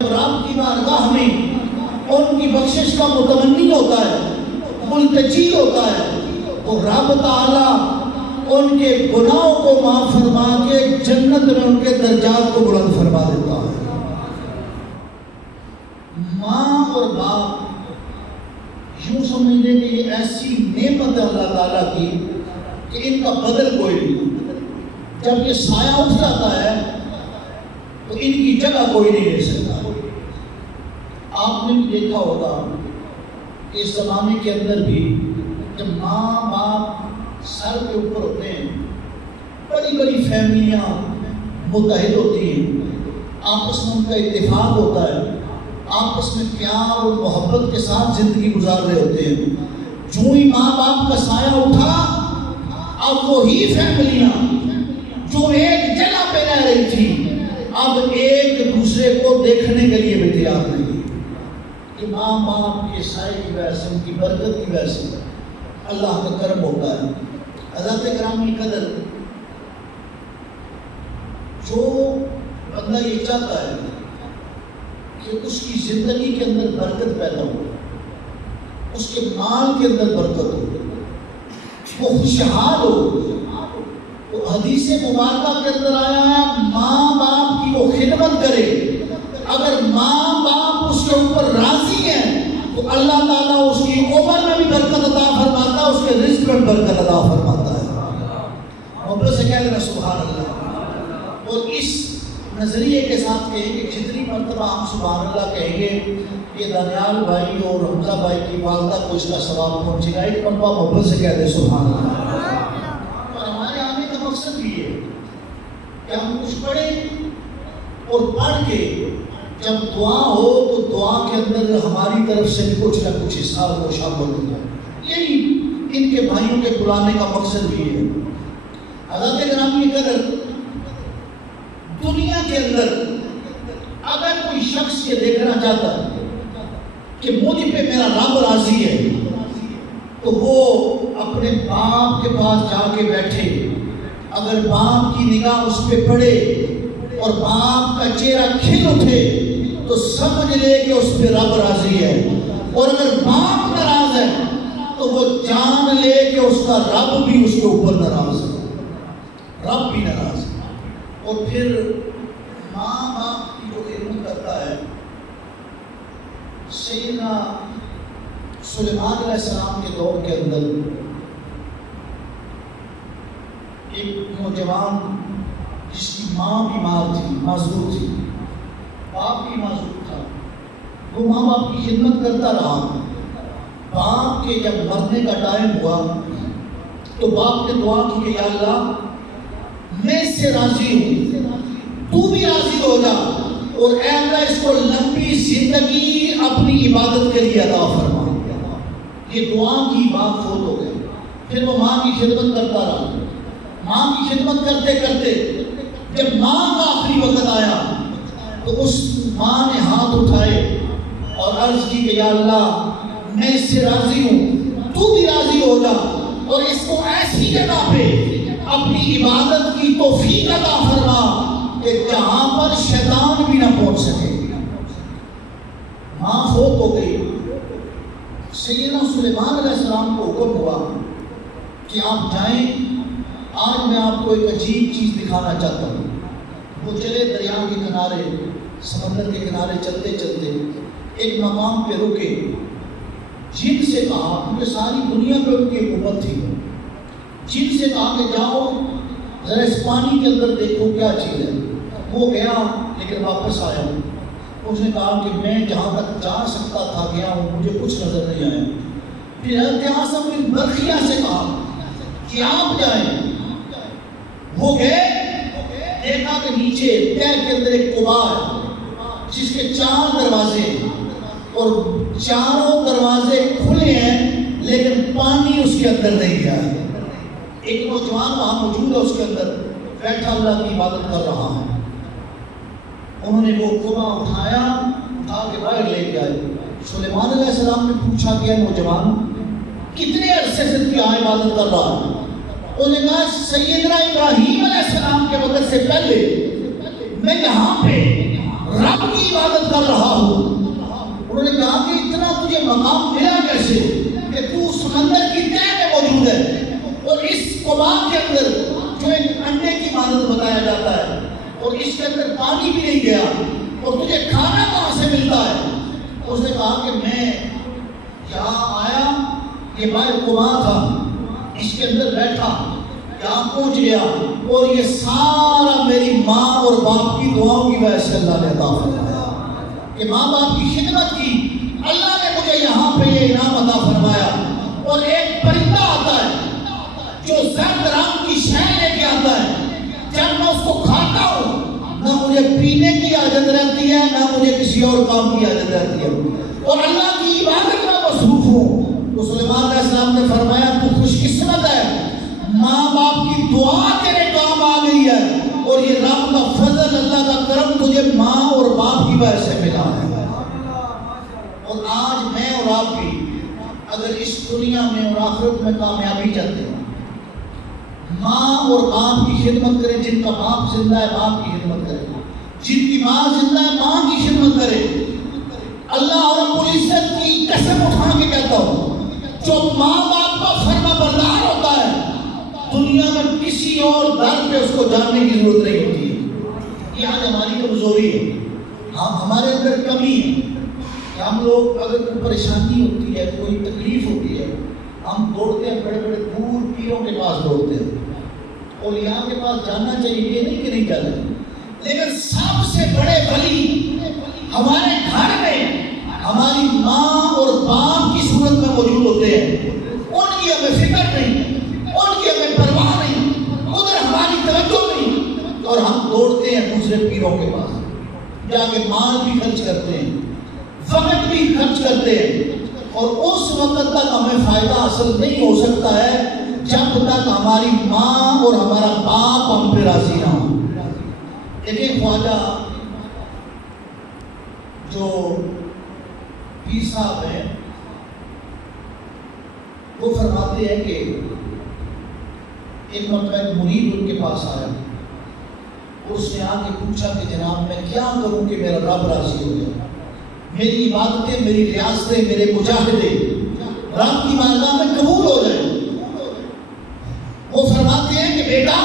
رب کی بارگاہ میں ان کی بخشش کا متمنی ہوتا ہے، ملتجی ہوتا ہے، تو رب تعالیٰ ان کے گناہوں کو معاف فرما کے جنت میں ان کے درجات کو بلند فرما دیتا ہے۔ ماں اور باپ یوں سمجھ لیں کہ یہ ایسی نعمت ہے اللہ تعالیٰ کی کہ ان کا بدل کوئی نہیں۔ جب یہ سایہ اٹھ جاتا ہے تو ان کی جگہ کوئی نہیں لے سکتا۔ آپ نے بھی دیکھا ہوگا کہ اس زمانے کے اندر بھی جب ماں باپ سر کے اوپر ہوتے ہیں، بڑی بڑی فیملیاں متحد ہوتی ہیں، آپس میں ان کا اتفاق ہوتا ہے، آپس میں پیار اور محبت کے ساتھ زندگی گزار رہے ہوتے ہیں۔ جو ہی ماں باپ کا سایہ اٹھا، اب وہی فیملیاں جو ایک جگہ پہ رہ رہی تھی اب ایک دوسرے کو دیکھنے کے لیے بھی تیار نہیں۔ کہ ماں باپ کے سائے کی وجہ سے، ان کی برکت کی وجہ سے اللہ کا کرم ہوتا ہے۔ حضرت گرامی قدر، جو بندہ یہ چاہتا ہے کہ اس کی زندگی کے اندر برکت پیدا ہو، اس کے مال کے اندر برکت ہو، وہ خوشحال ہو، تو حدیث مبارکہ کے اندر آیا ہے ماں باپ کی وہ خدمت کرے۔ اگر ماں باپ اس کے اوپر راضی ہیں تو اللہ تعالیٰ اس کی عمر میں بھی برکت عطا فرماتا ہے، اس کے رزق میں برکت عطا فرماتا ہے۔ محبت سے کہہ دینا سبحان اللہ۔ اور اس نظریے کے ساتھ کہیں کہ جتنی مرتبہ ہم سبحان اللہ کہیں گے یہ دانیال بھائی اور حمزہ بھائی کی والدہ کو اس کا ثواب پہنچے گا۔ ایک مرتبہ محبت سے کہہ دے سبحان اللہ۔ اور ہمارے آنے کا مقصد بھی ہے کہ ہم کچھ پڑھیں اور پڑھ کے جب دعا ہو تو دعا کے اندر ہماری طرف سے بھی کچھ نہ کچھ حصہ کو شامل ہوتا ہے۔ یہی ان کے بھائیوں کے بلانے کا مقصد بھی ہے۔ حضرت گرامی قدر، دنیا کے اندر اگر کوئی شخص یہ دیکھنا چاہتا ہے کہ مجھ پہ میرا رب راضی ہے تو وہ اپنے باپ کے پاس جا کے بیٹھے، اگر باپ کی نگاہ اس پہ پڑے اور باپ کا چہرہ کھل اٹھے تو سمجھ لے کہ اس پہ رب راضی ہے، اور اگر باپ ناراض ہے تو وہ جان لے کہ اس کا رب بھی اس کے اوپر ناراض ہے، رب بھی ناراض ہے۔ اور پھر ماں باپ کی جو خدمت کرتا ہے، سیدنا سلیمان علیہ السلام کے دور کے اندر ایک نوجوان جس کی ماں بیمار تھی، معذور تھی، باپ بھی معذور تھا، وہ ماں باپ کی خدمت کرتا رہا۔ باپ کے جب مرنے کا ٹائم ہوا تو باپ نے دعا کی کہ یا اللہ میں اس سے راضی ہوں، تو بھی راضی ہو جا، اور اے اللہ اس کو لمبی زندگی اپنی عبادت کے لیے عطا فرما۔ یہ دعا کی باپ فوت ہو گئے۔ پھر وہ ماں کی خدمت کرتا رہا۔ ماں کی خدمت کرتے کرتے جب ماں کا آخری وقت آیا تو اس ماں نے ہاتھ اٹھائے اور عرض کی کہ یا اللہ میں اس سے راضی ہوں، تو بھی راضی ہو جا، اور اس کو ایسی جگہ پہ اپنی عبادت کی توفیق عطا فرما کہ جہاں پر شیطان بھی نہ پہنچ سکے۔ ماں فوت ہو گئی۔ سیدنا سلیمان علیہ السلام کو حکم ہوا کہ آپ جائیں، آج میں آپ کو ایک عجیب چیز دکھانا چاہتا ہوں۔ وہ چلے دریا کے کنارے، سمندر کے کنارے چلتے چلتے ایک مقام پہ رکے، جن سے کہا، کیونکہ ساری دنیا پہ ان کی حکومت تھی، جن سے کہا کہ جاؤ ذرا اس پانی کے اندر دیکھو کیا چیز ہے۔ وہ گیا لیکن واپس آیا۔ اس نے کہا کہ میں جہاں تک جا سکتا تھا گیا ہوں، مجھے کچھ نظر نہیں آیا۔ پھر حضرت اعظم بن برقیہ سے کہا کہ آپ جائیں۔ وہ گئے، دیکھا کہ نیچے تہہ کے اندر ایک قبا ہے جس کے 4 دروازے ہیں، اور چاروں دروازے کھلے ہیں لیکن پانی اس کے اندر نہیں گیا ہے۔ ایک نوجوان وہاں موجود ہے، اس کے اندر بیٹھا اللہ کی عبادت کر رہا ہے۔ انہوں نے وہ قبا اٹھا کے باہر لے کے آئے۔ سلیمان علیہ السلام نے پوچھا کہ نوجوان کتنے عرصے سے کیا عبادت کر رہا ہے؟ انہوں نے کہا سیدنا ابراہیم علیہ السلام کے وقت سے پہلے میں یہاں پہ رب کی عبادت کر رہا ہوں۔ انہوں نے کہا کہ اتنا تجھے مقام ملا کیسے کہ تو سمندر کی تہہ میں موجود ہے اور اس قبا کے اندر جو ایک انڈے کی عبادت بتایا جاتا ہے اور اس کے اندر پانی بھی نہیں گیا اور تجھے کھانا کہاں سے ملتا ہے؟ اس نے کہا کہ میں یہاں آیا، یہ باہر قبا تھا، اس کے اندر بیٹھا، یہاں پہنچ گیا اور یہ سارا میری ماں اور باپ کی دعاؤں کی وجہ سے اللہ نے عطا فرمایا کہ ماں باپ کی خدمت کی، اللہ نے مجھے یہاں پہ یہ انعام عطا فرمایا۔ اور ایک پرندہ آتا ہے جو زرد رنگ کی شے لے کے آتا ہے، جب میں اس کو کھاتا ہوں نہ مجھے پینے کی عادت رہتی ہے نہ مجھے کسی اور کام کی عادت رہتی ہے، اور اللہ کی عبادت میں مصروف ہوں۔ تو سلیمان علیہ السلام نے فرمایا تو خوش قسمت ہے، ماں باپ کی دعا تیرے کام آ گئی ہے اور یہ رب کا فضل، اللہ کا کرم تجھے ماں اور باپ کی وجہ سے ملا ہے۔ اور آج میں اور آپ بھی اگر اس دنیا میں اور آخرت میں کامیابی چاہتے ہیں، ماں اور باپ کی خدمت کریں، جن کا باپ زندہ ہے باپ کی خدمت کریں، جن کی ماں زندہ ہے ماں کی خدمت کریں۔ اللہ اور رب العزت کی قسم اٹھا کے کہتا ہوں، جو ماں باپ کا فرما بردار ہوتا ہے دنیا میں کسی اور در پہ اس کو جاننے کی ضرورت نہیں ہوتی ہے۔ یہ آج ہماری کمزوری ہے، ہمارے اندر کمی ہے کہ ہم لوگ اگر کوئی پریشانی ہوتی ہے، کوئی تکلیف ہوتی ہے، ہم دوڑتے ہیں بڑے بڑے دور پیروں کے پاس دوڑتے ہیں، اور یہاں کے پاس جاننا چاہیے، یہ نہیں کہ نہیں جانا، لیکن سب سے بڑے ولی ہمارے گھر میں ہماری ماں اور باپ کی صورت میں موجود ہوتے ہیں۔ ان کی ہمیں فکر نہیں، ان کی ہمیں پرواہ نہیں، ادھر ہماری توجہ نہیں، اور ہم دوڑتے ہیں دوسرے پیروں کے پاس، جا کے مال بھی خرچ کرتے ہیں، وقت بھی خرچ کرتے ہیں، اور اس وقت تک ہمیں فائدہ حاصل نہیں ہو سکتا ہے جب تک ہماری ماں اور ہمارا باپ ہم پہ راضی نہ ہو۔ دیکھیں خواجہ جو پیر صاحب ہیں وہ فرماتے ہیں کہ ایک مرتبہ ایک مرید ان کے پاس آیا، اس نے آ کے پوچھا کہ جناب میں کیا کروں کہ میرا رب راضی ہو جائے، میری عبادتیں، میری ریاستیں، میرے مجاہدے رب کی بارگاہ میں قبول ہو جائیں۔ وہ فرماتے ہیں کہ بیٹا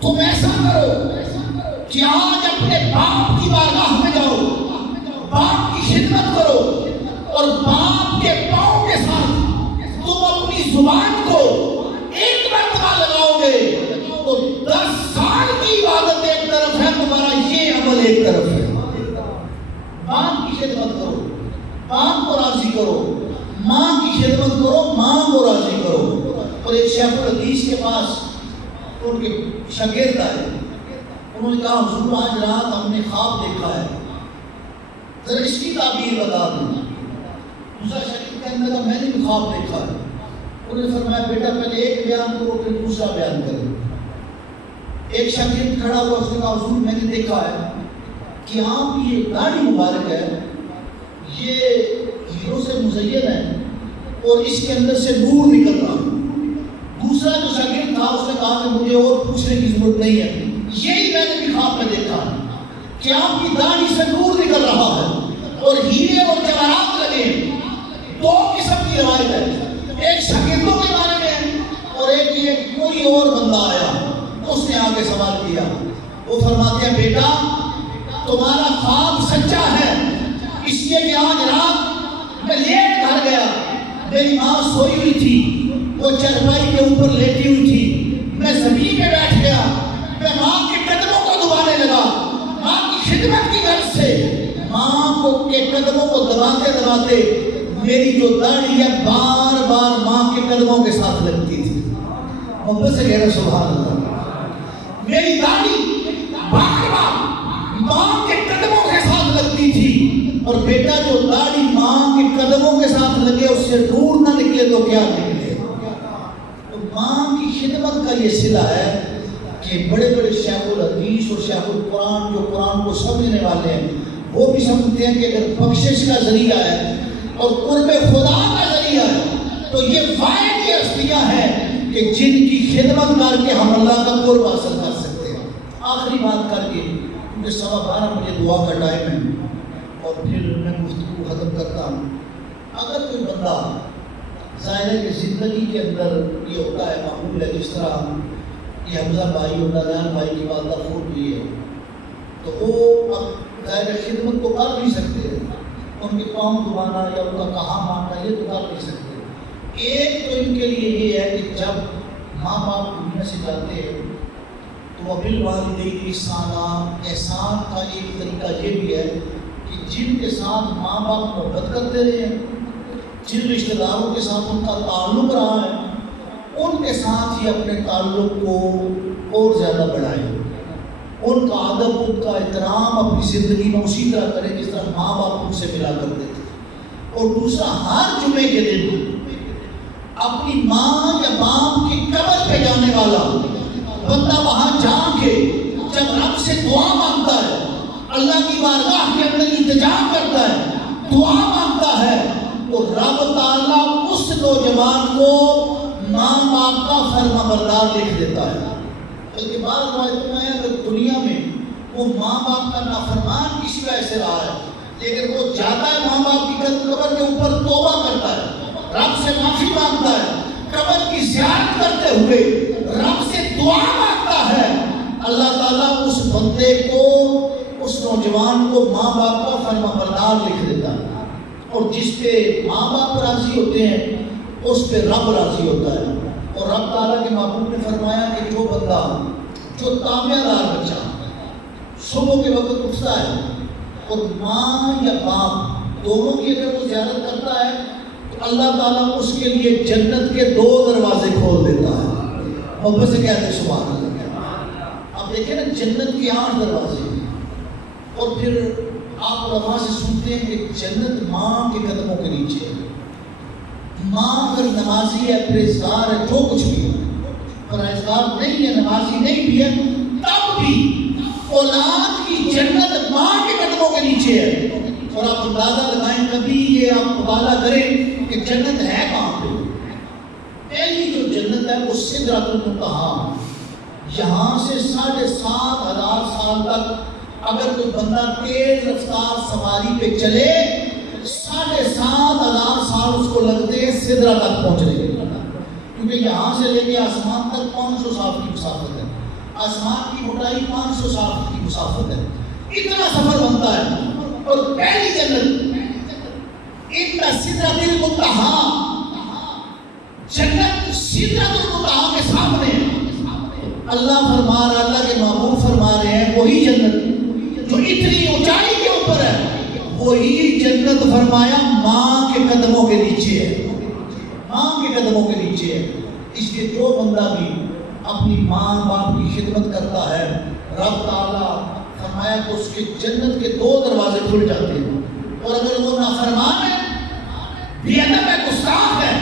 تم ایسا کرو کہ آج اپنے باپ کی بارگاہ میں جاؤ، باپ کی خدمت کرو، اور باپ کے پاؤں کے ساتھ تم اپنی زبان کو ایک مرتبہ لگاؤ گے تو 10 سال کی عبادت ایک طرف ہے، تمہارا یہ عمل ایک طرف ہے۔ باپ کی خدمت کرو، باپ کو راضی کرو، ماں کی خدمت کرو، ماں کو راضی کرو۔ اور ایک شیخ الحدیث کے پاس ان کے شاگرد آئے، انہوں نے کہا حضور آج رات ہم نے خواب دیکھا ہے، ذرا اس کی تعبیر بتا دیں۔ دوسرا شاگرد کہنے لگا میں نے بھی خواب دیکھا ہے۔ انہوں نے فرمایا بیٹا پہلے ایک بیان کرو پھر دوسرا بیان کرو۔ ایک شاگرد کھڑا ہوا، اس نے کہا حضور میں نے دیکھا ہے کہ آپ کی یہ داڑھی مبارک ہے، یہ ہیروں سے مزین ہے اور اس کے اندر سے نور نکل رہا۔ دوسرا جو شاگرد تھا اس نے کہا کہ مجھے اور پوچھنے کی ضرورت نہیں ہے، یہی میں نے بھی خواب میں دیکھا ہے کہ آپ کی داڑھی سے نور نکل رہا ہے اور ہیرے اور جواہرات لگے۔ دو قسم کی روایت ہے، ایک شاگردوں کے بارے میں اور ایک یہ کوئی اور بندہ آیا، اس نے آگے سوال کیا۔ وہ فرماتے ہیں بیٹا تمہارا خواب سچا ہے، اس لیے کہ آج رات میں لیٹ گھر گیا، میری ماں سوئی ہوئی تھی، وہ چرپائی کے اوپر لیٹی ہوئی تھی، میں زمین پہ بیٹھ گیا، میں ماں کے قدموں کو دبانے لگا، ماں کی خدمت کی غرض سے ماں کو کے قدموں کو دباتے دباتے میری جو داڑھی ہے بار بار ماں کے قدموں کے ساتھ لگتی تھی۔ محبت سے کہہ رہے سبحان اللہ، میری داڑھی بار بار ماں کے قدموں کے ساتھ لگتی تھی، اور بیٹا جو داڑھی ماں کے قدموں کے ساتھ لگے اس سے نور نہ نکلے تو کیا نکلے؟ تو ماں کی خدمت کا یہ صلہ ہے کہ بڑے بڑے شیخ الحدیث اور شیخ القرآن جو قرآن کو سمجھنے والے ہیں وہ بھی سمجھتے ہیں کہ اگر بخشش کا ذریعہ ہے اور قرب خدا کا ذریعہ ہے تو یہ واحد کی ہستیاں ہیں کہ جن کی خدمت کر کے ہم اللہ کا قرب حاصل کر سکتے ہیں۔ آخری بات کر کے کیونکہ 12:15 بجے دعا کا ٹائم ہے اور پھر میں گفتگو ختم کرتا ہوں۔ اگر کوئی بندہ ظاہر ہے کہ زندگی کے اندر یہ ہوتا ہے، معمول ہے، جس طرح یہ حمزہ بھائی اور نادان بھائی کی والدہ فوت ہوئی ہے تو وہ اب ظاہر خدمت تو کر نہیں سکتے، ان کے پاؤں دبانا یا ان کا کہاں ماننا یہ تو کر نہیں سکتے۔ ایک تو ان کے لیے یہ ہے کہ جب ماں باپ دنیا سے جاتے ہیں تو وہ بالوالدین احسانا، احسان کا ایک طریقہ یہ بھی ہے کہ جن کے ساتھ ماں باپ محبت کرتے رہے ہیں، جن رشتہ داروں کے ساتھ ان کا تعلق رہا ہے، ان کے ساتھ ہی اپنے تعلق کو اور زیادہ بڑھائیں، ان کا ادب، ان کا احترام اپنی زندگی میں اسی طرح کریں جس طرح ماں باپ ان سے ملا کرتے تھے۔ اور دوسرا، ہر جمعے کے دن اپنی ماں یا باپ کی قبر پہ جانے والا بندہ وہاں جا کے جب رب سے دعا مانگتا ہے، اللہ کی بارگاہ کے اندر التجا کرتا ہے، دعا مانگتا ہے، تو رب تعالیٰ اس نوجوان کو ماں باپ کا فرما بردار لکھ دیتا ہے۔ بلکہ بعض روایتوں میں اگر دنیا میں وہ ماں باپ کا نافرمان کسی وجہ سے رہا ہے لیکن وہ جاتا ہے ماں باپ کی قبر کے اوپر توبہ کرتا ہے، رب سے معافی مانگتا ہے، قبر کی زیارت کرتے ہوئے رب سے دعا مانگتا ہے، اللہ تعالیٰ اس بندے کو، اس نوجوان کو ماں باپ کا فرما بردار لکھ دیتا ہے۔ اور جس پہ ماں باپ راضی ہوتے ہیں اس پہ رب راضی ہوتا ہے۔ اور رب تعالیٰ کے محبوب نے فرمایا کہ جو بندہ، جو تابع دار بچہ صبح کے وقت اٹھتا ہے اور ماں یا باپ دونوں کی اگر وہ زیارت کرتا ہے تو اللہ تعالیٰ اس کے لیے جنت کے 2 دروازے کھول دیتا ہے۔ محبت سے کہتے ہیں سبحان اللہ۔ اب دیکھیں نا، جنت کے 8 دروازے، اور پھر آپ علماء سے سنتے ہیں کہ جنت ماں کے قدموں کے نیچے ہے۔ ماں اگر نمازی ہے، پرہیزگار ہے، جو کچھ بھی ہے، پرہیزگار نہیں ہے، نمازی نہیں بھی ہے، تب بھی اولاد کی جنت ماں کے قدموں کے نیچے ہے۔ اور آپ اندازہ لگائیں، کبھی یہ آپ مطالعہ کریں کہ جنت ہے کہاں پہ۔ پہلی جو جنت ہے وہ سدرۃ المنتہا، یہاں سے 7,500 سال تک اگر کوئی بندہ تیز رفتار سواری پہ چلے 7,500 سال اس کو لگتے ہیں سدرہ تک پہنچنے کے، کیونکہ یہاں سے لے کے آسمان تک 500 سال کی مسافت ہے، آسمان کی موٹائی 500 سال کی مسافت ہے، اتنا سفر بنتا ہے۔ اور پہلی جنت ان سدرۃ المنتہا، جنت سدرۃ المنتہا کے سامنے ہے۔ اللہ فرما رہا ہے، اللہ کے محبوب فرما رہے ہیں، وہی جنت جو اتنی اونچائی کے اوپر ہے، وہی جنت فرمایا ماں کے قدموں کے نیچے ہے، ماں کے قدموں کے نیچے ہے۔ اس لیے جو بندہ بھی اپنی ماں باپ کی خدمت کرتا ہے، رب تعالیٰ فرمایا کہ اس کے جنت کے 2 دروازے کھل جاتے ہیں۔ اور اگر وہ نافرمان ہے، بے ادب ہے، گستاخ ہے،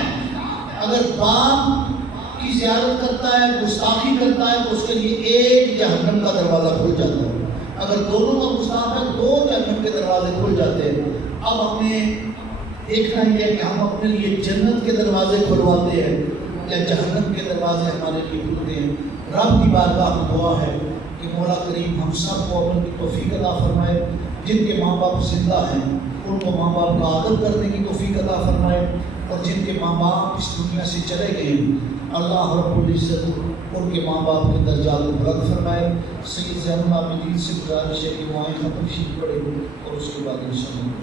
اگر باپ کی زیارت کرتا ہے، گستاخی کرتا ہے، تو اس کے لیے 1 جہنم کا دروازہ کھل جاتا ہے۔ اگر دونوں کا گستاخ ہے، 2 جہنم کے دروازے کھل جاتے ہیں۔ اب ہمیں دیکھنا یہ ہے کہ ہم اپنے لیے جنت کے دروازے کھلواتے ہیں یا جہنم کے دروازے ہمارے لیے کھلتے ہیں۔ رب کی بارگاہ میں دعا ہے کہ مولا کریم ہم سب کو اپنی توفیق عطا فرمائے، جن کے ماں باپ زندہ ہیں ان کو ماں باپ کا ادب کرنے کی توفیق عطا فرمائے، اور جن کے ماں باپ اس دنیا سے چلے گئے اللہ رب العزت ان کے ماں باپ کے درجات کو بلند فرمائے۔ سید زین العابدین سے گزارش ہے کہ دعائیں ختم شریف پڑھیں اور اس کے بعد انشاءاللہ